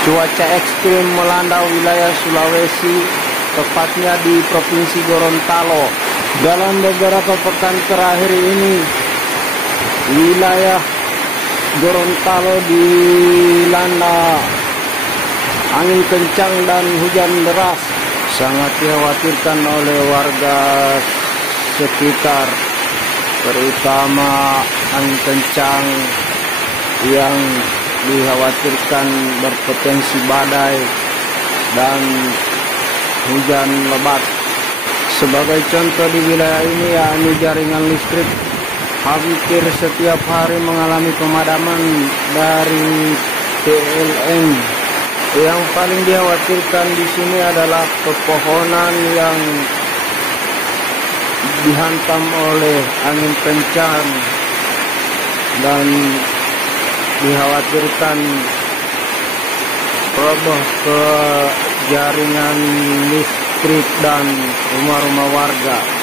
Cuaca ekstrim melanda wilayah Sulawesi, tepatnya di Provinsi Gorontalo. Dalam beberapa pekan terakhir ini, wilayah Gorontalo dilanda angin kencang dan hujan deras. Sangat dikhawatirkan oleh warga sekitar, terutama angin kencang yang dikhawatirkan berpotensi badai dan hujan lebat. Sebagai contoh di wilayah ini, yakni jaringan listrik hampir setiap hari mengalami pemadaman dari PLN. Yang paling dikhawatirkan di sini adalah pepohonan yang dihantam oleh angin kencang dan dikhawatirkan roboh ke jaringan listrik dan rumah-rumah warga.